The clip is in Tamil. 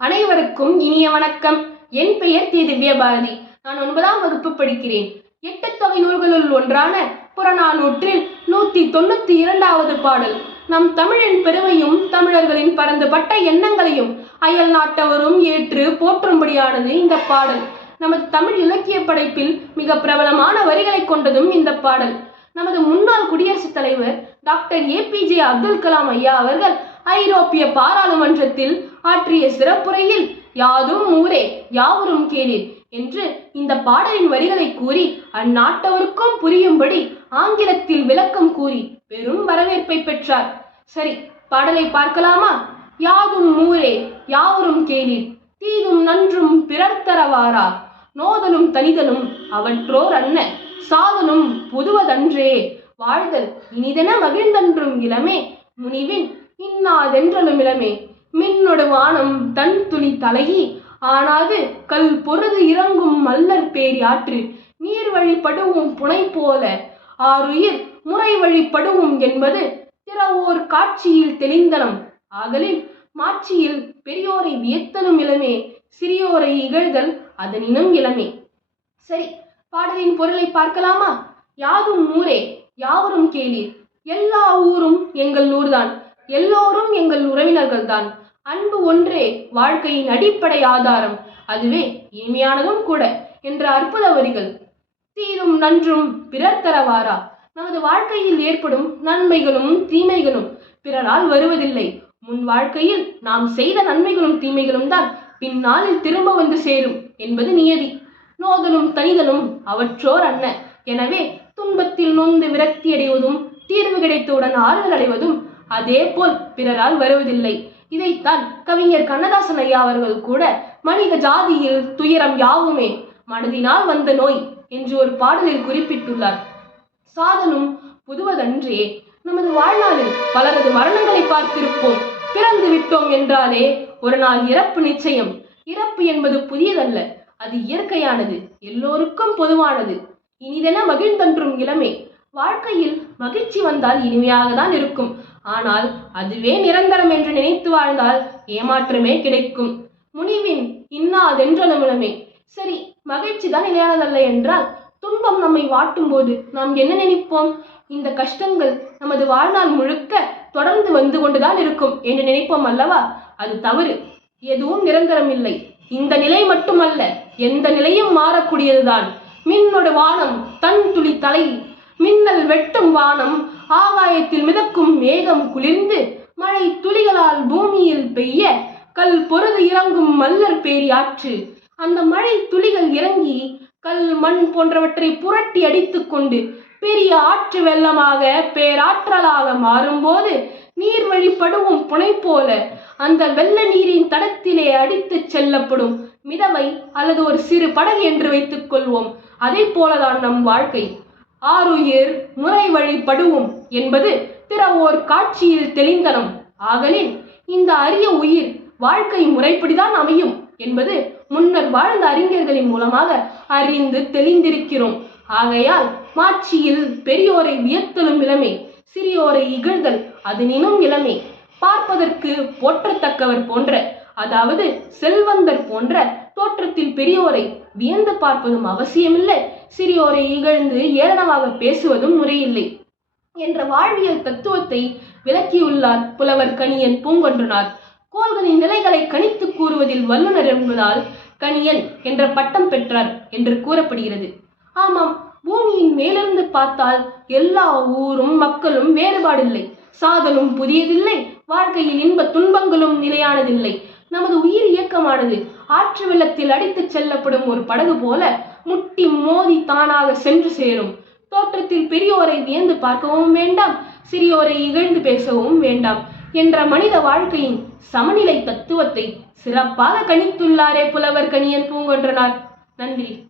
அனைவருக்கும் இனிய வணக்கம். என் பெயர் தி. திவ்யபாரதி. நான் ஒன்பதாம் வகுப்பு படிக்கிறேன். எட்டு தொகை நூல்களுள் ஒன்றான புறநானூற்றில் நூத்தி தொண்ணூத்தி இரண்டாவது பாடல். நம் தமிழின் பெருமையும் தமிழர்களின் பரந்துபட்ட எண்ணங்களையும் அயல் நாட்டவரும் ஏற்று போற்றும்படியானது இந்த பாடல். நமது தமிழ் இலக்கிய படைப்பில் மிக பிரபலமான வரிகளை கொண்டதும் இந்த பாடல். நமது முன்னாள் குடியரசுத் தலைவர் டாக்டர் ஏபிஜே அப்துல் கலாம் ஐயா அவர்கள் ஐரோப்பிய பாராளுமன்றத்தில் ஆற்றிய சிறப்புரையில் யாதும் ஊரே யாவரும் கேளீர் என்று இந்த பாடலின் வரிகளை கூறி அந்நாட்டவருக்கும் புரியும்படி ஆங்கிலத்தில் விளக்கம் கூறி பெரும் வரவேற்பை பெற்றார். சரி பாடலை பார்க்கலாமா? யாதும் ஊரே யாவரும் கேளீர் தீதும் நன்றும் பிறர் தரவாரா? நோதலும் தனிதலும் அவற்றோர் அன்ன சாதலும் புதுவதன்றே. வாழ்தல் இனிதென மகிழ்ந்தன்றும் இளமே முனிவின் இன்னாதென்றலும் இளமே மின்னொடு வானம் தன் துளி தலையி ஆனாது கல் பொருது இறங்கும் மல்லர் பேரியாற்று நீர் வழிபடுவும் புனை போல. ஆறுயிர் முறை வழிபடுவும் என்பது திறவோர் காட்சியில் தெளிந்தனம். ஆகலில் மாட்சியில் பெரியோரை வியத்தலும் இளமே சிறியோரை இகழ்தல் அதனினும் இளமே. சரி பாடலின் பொருளை பார்க்கலாமா? யாதும் ஊரே யாவரும் கேளீர். எல்லா ஊரும் எங்கள் ஊர்தான். எல்லோரும் எங்கள் உறவினர்கள்தான். அன்பு ஒன்றே வாழ்க்கையின் அடிப்படை ஆதாரம். அதுவே இனிமையானதும் கூட என்ற அற்புத வரிகள். தீரும் நன்றும் பிறர் தரவாரா? நமது வாழ்க்கையில் ஏற்படும் நன்மைகளும் தீமைகளும் பிறரால் வருவதில்லை. முன் வாழ்க்கையில் நாம் செய்த நன்மைகளும் தீமைகளும் தான் பின்னாளில் திரும்ப வந்து சேரும் என்பது நியதி. நோதலும் தனிதலும் அவற்றோர் அன்ன எனவே துன்பத்தில் நொந்து விரக்தி அடைவதும் தீர்வு கிடைத்தவுடன் ஆறுதல் அடைவதும் அதே போல் பிறரால் வருவதில்லை. இதைத்தான் கவிஞர் கண்ணதாசன் ஐயா அவர்கள் கூட மனித ஜாதியில் துயரம் யாவுமே மனதினால் வந்த நோய் என்று ஒரு பாடலில் குறிப்பிட்டுள்ளார். சாதனும் புதுவதன்றே நமது வாழ்நாளில் பலரது மரணங்களை பார்த்திருப்போம். பிறந்து விட்டோம் என்றாலே ஒரு நாள் இறப்பு நிச்சயம். இறப்பு என்பது புதியதல்ல அது இயற்கையானது எல்லோருக்கும் பொதுவானது. இனிதென மகிழ்ந்தன்றும் இளமே வாழ்க்கையில் மகிழ்ச்சி வந்தால் இனிமையாக தான் இருக்கும். ஆனால் அதுவே நிரந்தரம் என்று நினைத்து வாழ்ந்தால் ஏமாற்றமே கிடைக்கும். முனிவின் இன்னாதென்றலும் இளமே சரி மகிழ்ச்சி தான் நிலையானதல்ல என்றால் துன்பம் நம்மை வாட்டும் போது நாம் என்ன நினைப்போம்? இந்த கஷ்டங்கள் நமது வாழ்நாள் முழுக்க தொடர்ந்து வந்து கொண்டுதான் இருக்கும் என்று நினைப்போம் அல்லவா? அது தவறு. எதுவும் நிரந்தரம் இல்லை. இந்த நிலை மட்டுமல்ல எந்த நிலையும் மாறக்கூடியதுதான். மின்னொடு வானம் தன் துளி தலை மின்னல் வெட்டும் வானம் ஆகாயத்தில் மிதக்கும் மேகம் குளிர்ந்து மழை துளிகளால் பூமியில் பெய்ய கல் பொருது இறங்கும் மல்லர் பேரியாற்று அந்த மழை துளிகள் இறங்கி கல் மண் போன்றவற்றை புரட்டி அடித்துக்கொண்டு பெரிய ஆற்று வெள்ளமாக பேராற்றலாக மாறும்போது நீர் வழிபடுவும் புனை போல அந்த வெள்ள நீரின் தடத்திலே அடித்துச் செல்லப்படும் மிதவை அல்லது ஒரு சிறு படகு என்று வைத்துக் கொள்வோம். அதே போலதான் நம் வாழ்க்கை. ஆறுயிர் முறை வழிபடுவோம் என்பது பிறவோர் காட்சியில் தெளிந்தனம். ஆகலின் இந்த அரிய உயிர் வாழ்க்கை முறைப்படிதான் அமையும் என்பது முன்னர் வாழ்ந்த அறிஞர்களின் மூலமாக அறிந்து தெளிந்திருக்கிறோம். ஆகையால் மாட்சியில் பெரியோரை வியத்தலும் இளமே சிறியோரை இகழ்தல் அதனினும் இளமை. பார்ப்பதற்கு போற்றத்தக்கவர் போன்ற அதாவது செல்வந்தர் போன்ற தோற்றத்தில் பெரியோரை வியந்து பார்ப்பதும் அவசியமில்லை. சிறியோரை இகழ்ந்து ஏளனமாக பேசுவதும் முறையில்லை. என்ற வாழ்வியல் தத்துவத்தை விளக்கியுள்ளார் புலவர் கணியன் பூங்கொன்றனார் கோள்களின் நிலைகளை கணித்து கூறுவதில் வல்லுனர் என்பதால் கணியன் என்ற பட்டம் பெற்றார் என்று கூறப்படுகிறது. ஆமாம் பூமியின் மேலிருந்து பார்த்தால் எல்லா ஊரும் மக்களும் வேறுபாடில்லை. சாதலும் புதியதில்லை வாழ்க்கையில் இன்ப துன்பங்களும் நிலையானதில்லை. நமது உயிர் இயக்கமானது ஆற்று வெள்ளத்தில் அடித்துச் செல்லப்படும் ஒரு படகு போல முட்டி மோதி தானாக சென்று சேரும். தோற்றத்தில் பெரியோரை வியந்து பார்க்கவும் வேண்டாம் சிறியோரை இகழ்ந்து பேசவும் வேண்டாம் என்ற மனித வாழ்க்கையின் சமநிலை தத்துவத்தை சிறப்பாக கணித்துள்ளாரே புலவர் கணியன் பூங்கொன்றனார். நன்றி.